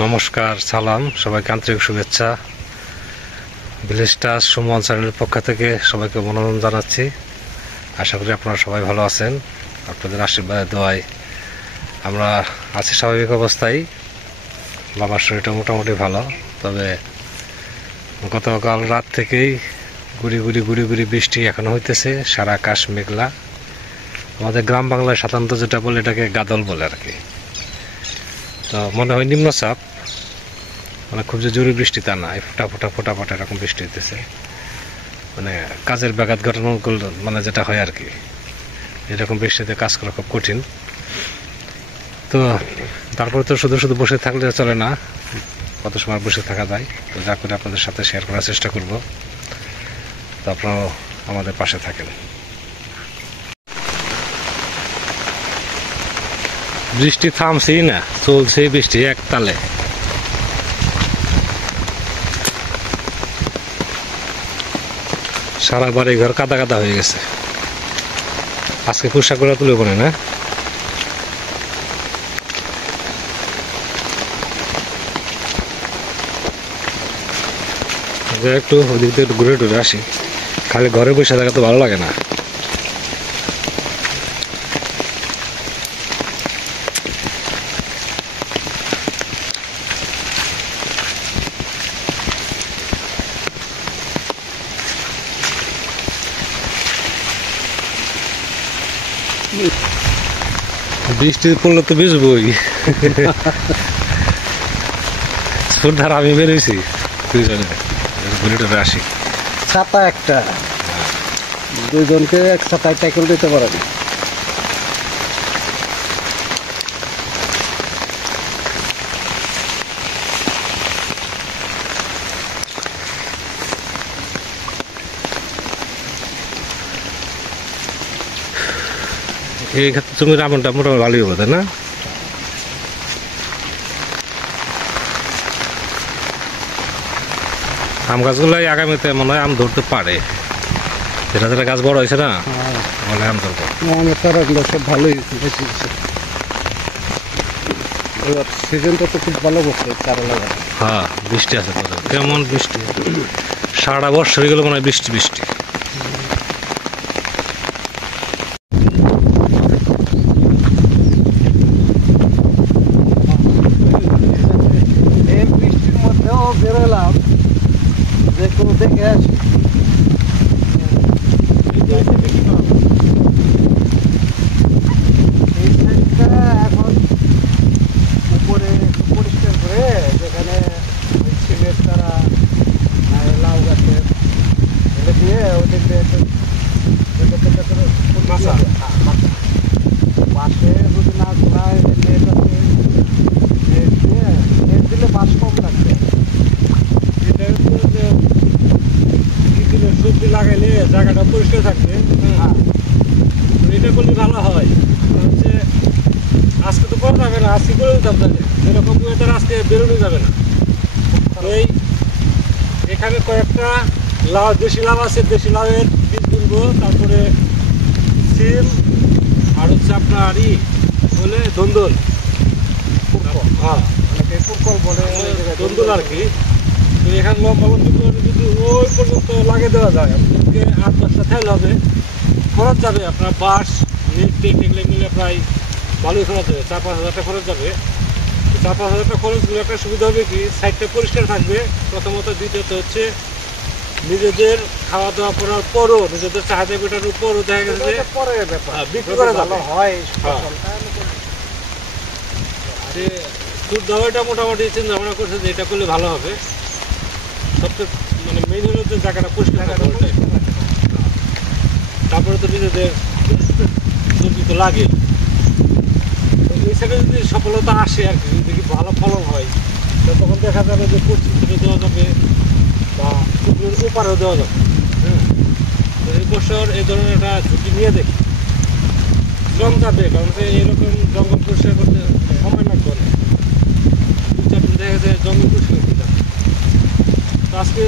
নমস্কার, সালাম, সবাইকে আন্তরিক শুভেচ্ছা। ভিলেজ টাচ সুমন চ্যানেলের পক্ষ থেকে সবাইকে অভিনন্দন জানাচ্ছি। আশা করি আপনারা সবাই ভালো আছেন। আপনাদের আশীর্বাদে দোয়ায় আমরা আছি স্বাভাবিক অবস্থায়। বাবার শরীরটা মোটামুটি ভালো, তবে গতকাল রাত থেকেই গুড়ি গুড়ি বৃষ্টি এখনো হইতেছে। সারা আকাশ মেঘলা। আমাদের গ্রাম বাংলায় সাধারণত যেটা বলে এটাকে গাদল বলে আর কি। তো মনে হয় নিম্নচাপ, মানে খুব যে জোরে বৃষ্টি তা না, ফোটা এরকম বৃষ্টি হইতেছে। মানে কাজের ব্যাঘাত ঘটানো মানে যেটা হয় আর কি, এরকম বৃষ্টিতে কাজ করা খুব কঠিন। তো তারপরে তো শুধু বসে থাকলে চলে না, কত সময় বসে থাকা যায়। তো যা করে আপনাদের সাথে শেয়ার করার চেষ্টা করব। তো আপনারাও আমাদের পাশে থাকেন। বৃষ্টি থামছেই না, চলছে বৃষ্টি এক তালে। সারা বাড়ি ঘর কাদা হয়ে গেছে। আজকে পোশাক করে তুলে পড়ে না। একটু ওদিক থেকে একটু ঘুরে টুরে আসি। খালি ঘরে বসে থাকা তো ভালো লাগে না। বৃষ্টি পড়লে তো ভিজবই। ছোটার আমি বেরোইছি দুইজনে, ঘুরে টুরে আসি। ছাতা একটা, দুইজনকে এক ছাতায় ট্যাকল দিতে পারেন। এই ক্ষেত্রে তুমি রামনটা মোটামুটি ভালোই হবে, তাই না? আম গাছগুলাই আগামীতে মনে হয় আম ধরতে পারে। যেটা গাছ বড় হয়েছে না, বলে আম ধরবো। সব ভালোই হয়েছে। এবার সিজনটা তো খুব ভালো করছে চারা লাগা। হ্যাঁ, বৃষ্টি আছে তো। কেমন বৃষ্টি, সারা বর্ষ হয়ে গেল মনে হয় বৃষ্টি। বৃষ্টির মধ্যেও বেরোলাম যে কোনো দেখে আসি। এখন উপরে পরিষ্কার করে যেখানে সিমের তারা লাউ গাছের এটা দিয়ে ওদেরকে পাশে যদি না ঘোরায় নেট আছে, নেট দিয়ে নেট দিলে বাস কম লাগবে। এটা হচ্ছে যে দিনের সবজি লাগাইলে জায়গাটা পরিষ্কার থাকবে। হ্যাঁ, এটা করলে ভালো হয়। হচ্ছে আজকে তো করা যাবে না, আজকে করে দিতাম তাহলে এরকম ওয়েদার আজকে বেরোনো যাবে না। এই এখানে কয়েকটা লাউ, দেশি লাউ আছে, দেশি লাউয়ের বীজ বুনবো। তারপরে সিম, আর হচ্ছে আপনার বলে ধন্দল। হ্যাঁ, অনেকে পুরকল বলে, ধন্দল আর কি। তো এখানে লম্বা করে যদি ওই পর্যন্ত লাগিয়ে দেওয়া যায়, আপনাদেরকে 8-10টা থাইল হবে। খরচ যাবে আপনার বাঁশ, নেট টেক এগুলো মিলে প্রায় ভালোই খরচ হবে। 4-5 হাজার টাকা খরচ যাবে। 4-5 হাজার টাকা খরচগুলো একটা সুবিধা হবে কি, সাইডটা পরিষ্কার থাকবে প্রথমত। দ্বিতীয়ত হচ্ছে নিজেদের খাওয়া দাওয়া করার পরও, নিজেদের চাহিদা মেটানোর পরও দেখা গেছে যে পরের ব্যাপার, বিক্রি করা ভালো যাবে। হয়। যে দুধ দাওয়াটা মোটামুটি চিন্তা ভাবনা করছে যে এটা করলে ভালো হবে। সবচেয়ে মানে মেইন হলো যে জায়গাটা পরিষ্কার থাকবে। তারপরে তো নিজেদের সবজি তো লাগে। তো এই সাইডে যদি সফলতা আসে আর কি, যদি ভালো ফলন হয়, তো তখন দেখা যাবে যে পশ্চিম থেকে দেওয়া যাবে বা পুকুরের ওপারেও দেওয়া যাবে। হ্যাঁ, তো এই বছর এই ধরনের একটা ঝুঁকি নিয়ে দেখি। জং যাবে, কারণ এরকম জঙ্গল পরিষ্কার করতে সময় লাগবে না। 2-4 দিন দেখা যায় জঙ্গল পরিষ্কার করতে যাবে। তো আজকে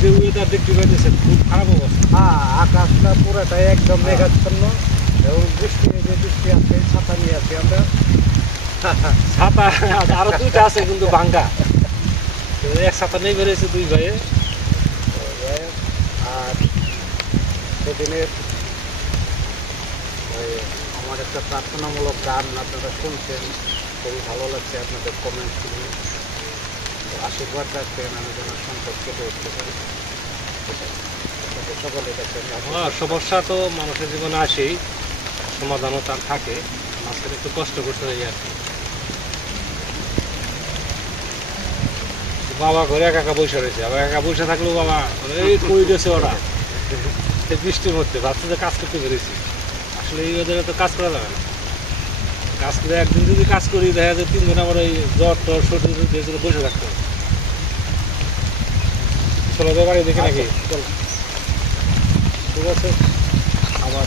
যে ওয়েদার দেখতে পাইতেছেন, খুব খারাপ অবস্থা। হ্যাঁ, আকাশটা পুরোটাই একদম মেঘাচ্ছন্ন এবং বৃষ্টি, যে বৃষ্টি আছে, ছাতা নিয়ে আছি আমরা। ছাতা আরো দুইটা আছে কিন্তু ভাঙ্গা, এক ছাতা নেই বেরিয়েছে দুই ভাইয়ে। আর সেদিনের আমার একটা প্রার্থনামূলক গান আপনারা শুনছেন, খুবই ভালো লাগছে আপনাদের কমেন্ট শুনে। আশীর্বাদ রাখবেন আমি যেন সংকট কেটে উঠতে পারি। সকলে দেখবেন সমস্যা তো মানুষের জীবনে আসেই, সমাধানও তার থাকে, মাঝখানে একটু কষ্ট করতে হয় আর কি। বাবা ঘরে একা একা বসে রয়েছে, আবার একা বসে থাকলেও বাবা এই কই গেছে ওরা এই বৃষ্টির মধ্যে, ভাবছে যে কাজ করতে পেরেছি। আসলে এই ওদের তো কাজ করা যাবে না। কাজ করে একদিন যদি কাজ করি দেখা যায় 3 দিন আমার ওই জ্বর টর সর্দি দিয়ে বসে থাকতে হবে। চলো তো বাড়ি দেখে নাকি? চলো ঠিক আছে। আবার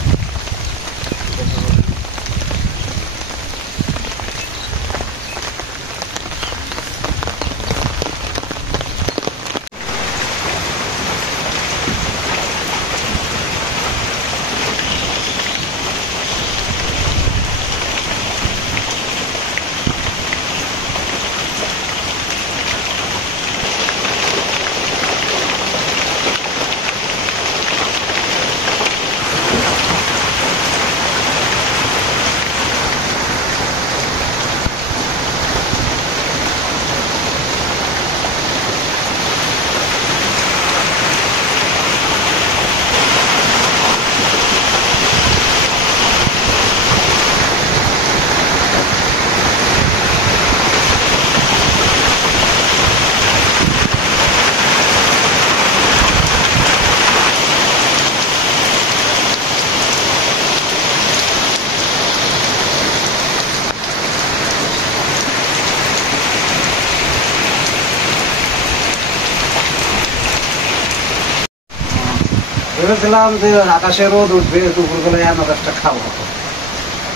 ভেবেছিলাম যে আকাশে রোদ উঠবে, দুপুরবেলায় আনারসটা খাবো,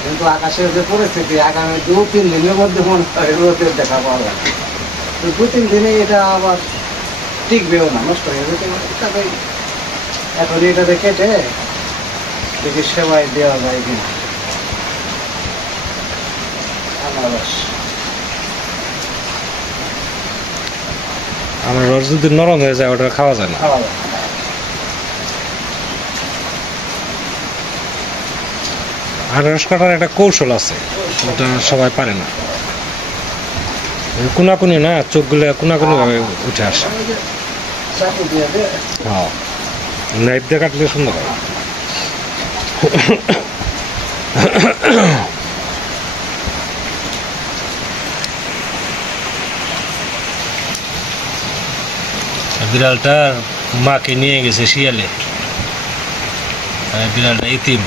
কিন্তু আকাশের যে পরিস্থিতি আগামী 2-3 দিনের মধ্যে মনে হয় রোদের দেখা পাওয়া যাবে। তো 2-3 দিনে এটা আবার টিকবেও না, নষ্ট হয়ে যেতে পারে। এখন এটাতে কেটে দেখি সেবাই দেওয়া যায় কিনা আনারস। আমার রস যদি নরম হয়ে যায় ওটা খাওয়া যায় না। খাওয়া যায় আনারস কাটার একটা কৌশল আছে, ওটা সবাই পারে না। কোনাকুনি না, চোখগুলো কোনাকুনি ভাবে উঠে আসে। চাকু দিয়ে দে। হ্যাঁ, নাইফ দিয়ে কাটলে সুন্দর হয়। বিড়ালটা মাকে নিয়ে গেছে শিয়ালে, বিড়ালটা ইতিম।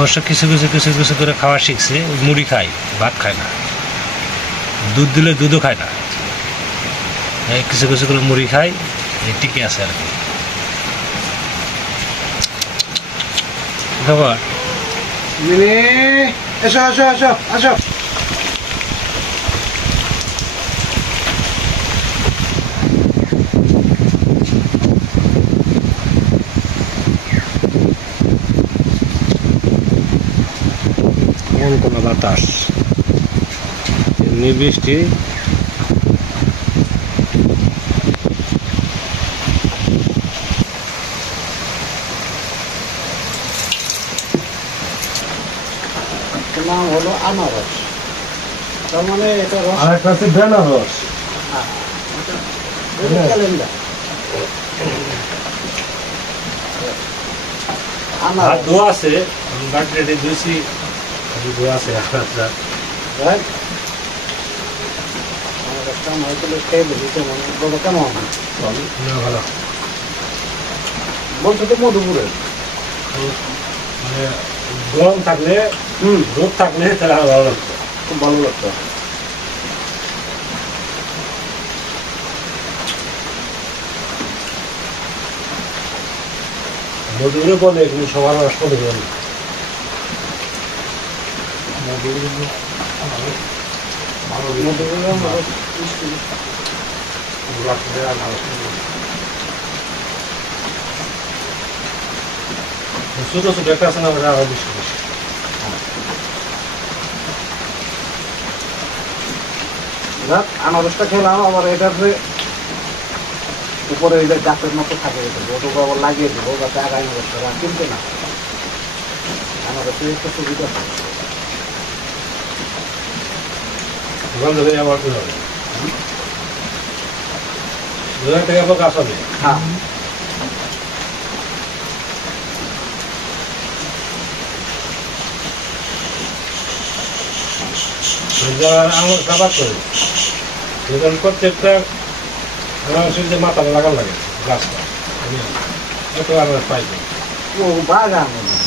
অবশ্য কিছু কিছু কিছু কিছু করে খাওয়া শিখছে, মুড়ি খায়, ভাত খায় না, দুধ দিলে দুধও খায় না, এই কিছু কিছু করে মুড়ি খায়, এই টিকে আছে আর কি। খাবার মিনি এসো এসো এসো আসো। কোন বাতাস, এমনি বৃষ্টি। নাম হলো আনারস, তার মানে এটা রস। আর একটা হচ্ছে বেনারস। ক্যালেন্ডার আর আনারস দোয়া আছে, বার্থডে দিয়েছি, দোয়া আছে। রাইট। আনারসটা আমি হয়তো খেয়ে বলি কেমন বলো, কেমন ভালো বলছো তো মধুপুরের। মানে গরম থাকলে, রোদ থাকলে তাহলে আরো ভালো লাগতো, খুব ভালো লাগতো। মধুরে বলে কিন্তু সবার রস মধুরে বলে। ছোট ছোট একটা আছে না, ওটা আরো বেশি বেশি। যাক আনারসটা খেলাম, আবার এটার যে উপরে এই যে গাছের মতো থাকে ওটুকু আবার লাগিয়ে দেবো যাতে আগামী বছর আর কিনতে না হয়। আনারসের একটা সুবিধা থাকে। দোকান থেকে আবার কি হবে? দোকান থেকে আবার গাছ হবে। হ্যাঁ যারা আঙুর খাবার করে দোকান প্রত্যেকটা আনারসের যে মাথাটা লাগান লাগে গাছটা আমি এত আনারস পাইছি ও বাগান মনে হয়।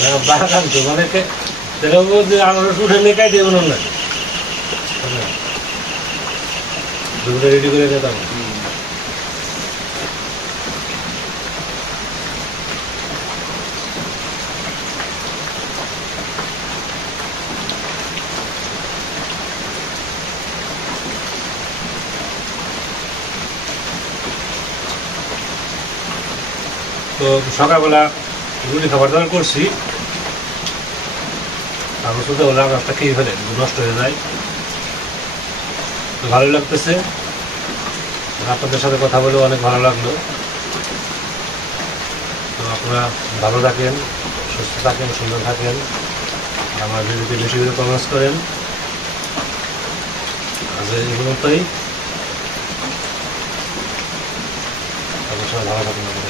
হ্যাঁ, বাগান তো মানে দেখো যে আনারস উঠে লেখাই দিয়ে মনে লাগে দুপুরে রেডি করে যেতাম। তো সকালবেলা রুটি খাবার দাবার করছি, তারপর শুধু হলে রাস্তা খেয়ে ফেলে নষ্ট হয়ে যায়। তো ভালো লাগতেছে, আপনাদের সাথে কথা বলে অনেক ভালো লাগলো। তো আপনারা ভালো থাকেন, সুস্থ থাকেন, সুন্দর থাকেন, আমার ভিডিওতে বেশি করে কমেন্টস করেন। আজ এই পর্যন্তই, সবাই ভালো থাকেন।